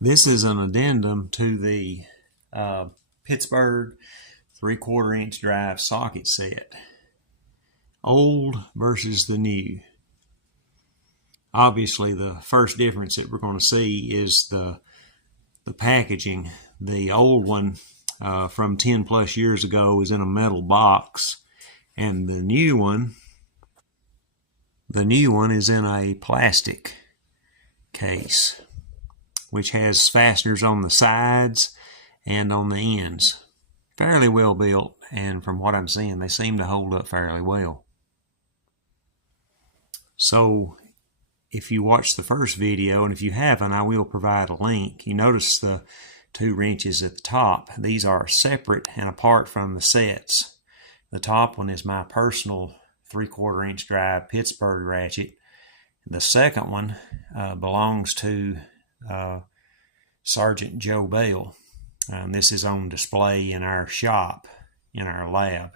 This is an addendum to the Pittsburg 3/4 inch drive socket set. Old versus the new. Obviously, the first difference that we're going to see is the packaging. The old one from 10 plus years ago is in a metal box, and the new one is in a plastic case, which has fasteners on the sides and on the ends. Fairly well built, and from what I'm seeing, they seem to hold up fairly well. So if you watched the first video, and if you haven't, I will provide a link. You notice the 2 wrenches at the top. These are separate and apart from the sets. The top one is my personal 3/4 inch drive Pittsburg ratchet. The second one belongs to Sergeant Joe Bell. This is on display in our shop, in our lab,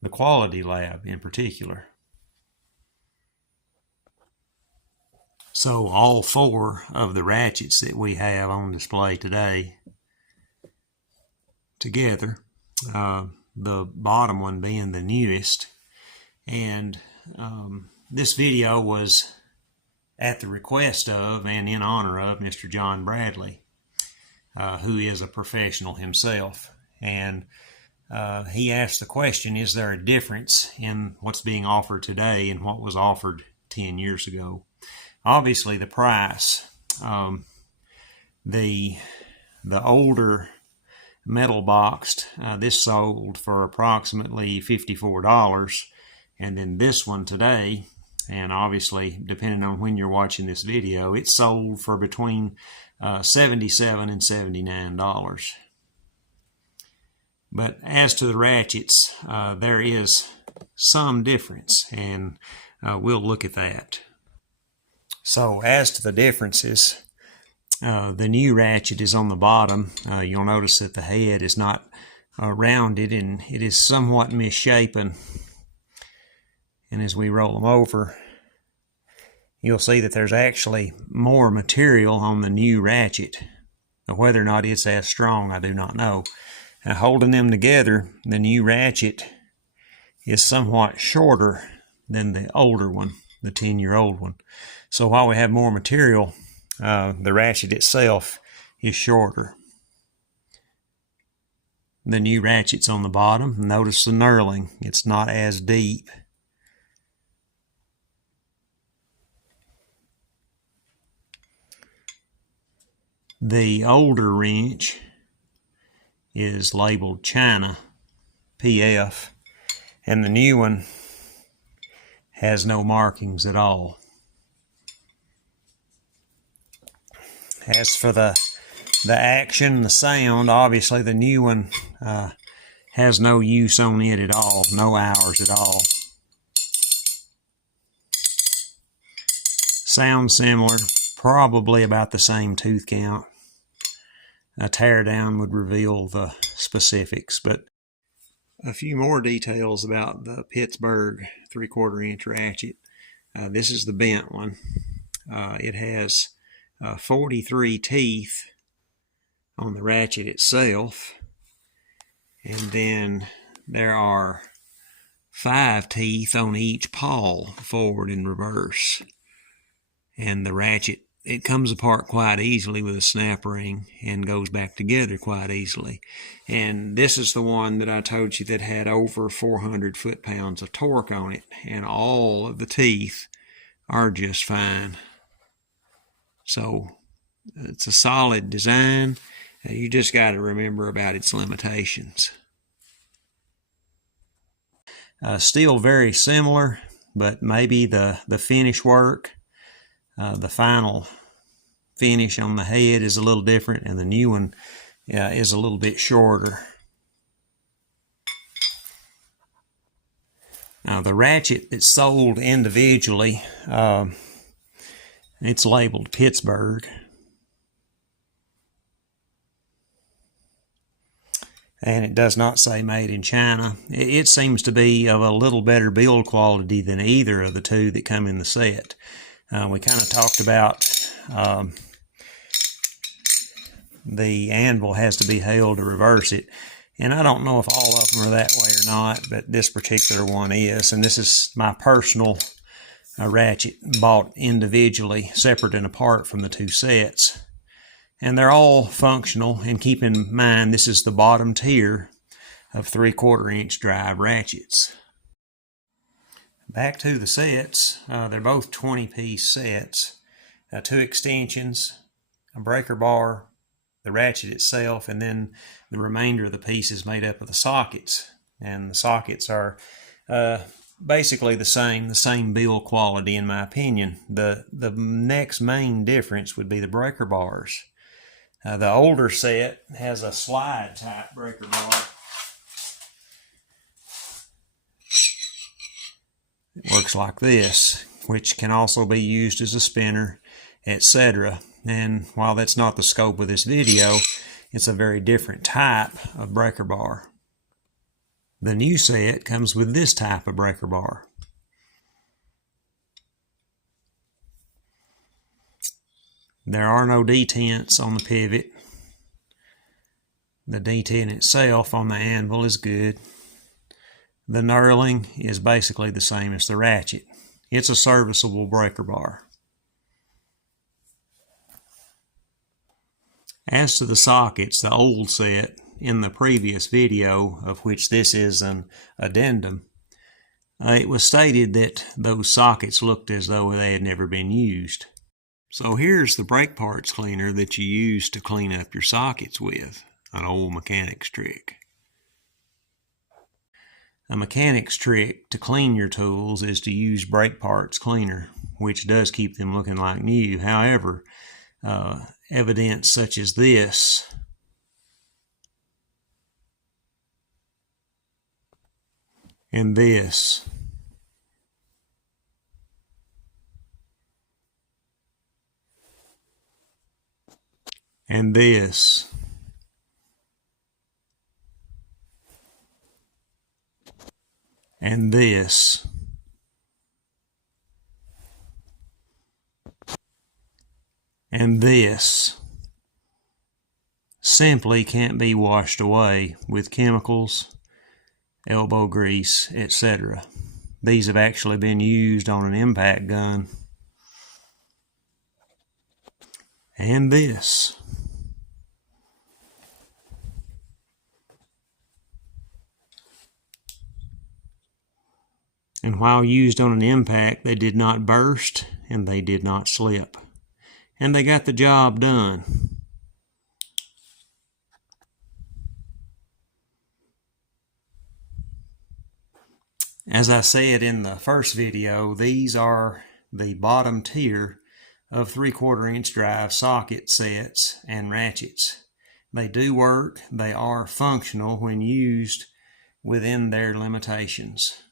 the quality lab in particular. So all 4 of the ratchets that we have on display today together, the bottom one being the newest, and this video was at the request of and in honor of Mr. John Bradley, who is a professional himself. And he asked the question, is there a difference in what's being offered today and what was offered 10 years ago? Obviously, the price. The older metal boxed, this sold for approximately $54, and then this one today, and obviously depending on when you're watching this video, it's sold for between $77 and $79. But as to the ratchets, there is some difference, and we'll look at that. So as to the differences, the new ratchet is on the bottom. You'll notice that the head is not rounded, and it is somewhat misshapen. And as we roll them over, you'll see that there's actually more material on the new ratchet. Now, whether or not it's as strong, I do not know. Now, holding them together, the new ratchet is somewhat shorter than the older one, the 10-year-old one. So while we have more material, the ratchet itself is shorter. The new ratchet's on the bottom. Notice the knurling. It's not as deep. The older wrench is labeled China, PF, and the new one has no markings at all. As for the action, the sound, obviously the new one has no use on it at all, no hours at all. Sounds similar, probably about the same tooth count. A teardown would reveal the specifics, but a few more details about the Pittsburg 3/4 inch ratchet. This is the bent one. It has 43 teeth on the ratchet itself, and then there are 5 teeth on each pawl, forward and reverse. And the ratchet, it comes apart quite easily with a snap ring and goes back together quite easily. And this is the one that I told you that had over 400 foot-pounds of torque on it, and all of the teeth are just fine. So it's a solid design. You just got to remember about its limitations. Still very similar, but maybe the finish work, the final finish on the head is a little different, and the new one is a little bit shorter. Now the ratchet that's sold individually, it's labeled Pittsburg. And it does not say made in China. It seems to be of a little better build quality than either of the 2 that come in the set. We kind of talked about the anvil has to be held to reverse it. And I don't know if all of them are that way or not, but this particular one is. And this is my personal ratchet, bought individually, separate and apart from the two sets. And they're all functional, and keep in mind this is the bottom tier of 3/4 inch drive ratchets. Back to the sets, they're both 20-piece sets, 2 extensions, a breaker bar, the ratchet itself, and then the remainder of the piece is made up of the sockets. And the sockets are basically the same build quality in my opinion. The next main difference would be the breaker bars. The older set has a slide type breaker bar. It works like this, which can also be used as a spinner, etc. And while that's not the scope of this video, it's a very different type of breaker bar. The new set comes with this type of breaker bar. There are no detents on the pivot. The detent itself on the anvil is good. The knurling is basically the same as the ratchet. It's a serviceable breaker bar. As to the sockets, the old set in the previous video, of which this is an addendum, it was stated that those sockets looked as though they had never been used. So here's the brake parts cleaner that you use to clean up your sockets with, an old mechanic's trick. A mechanic's trick to clean your tools is to use brake parts cleaner, which does keep them looking like new. However, evidence such as this and this and this and this and this simply can't be washed away with chemicals, elbow grease, etc. These have actually been used on an impact gun. And this. And while used on an impact, they did not burst and they did not slip. And they got the job done. As I said in the first video, these are the bottom tier of 3/4 inch drive socket sets and ratchets. They do work. They are functional when used within their limitations,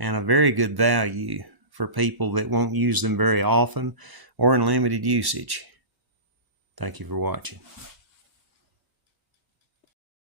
and a very good value for people that won't use them very often or in limited usage. Thank you for watching.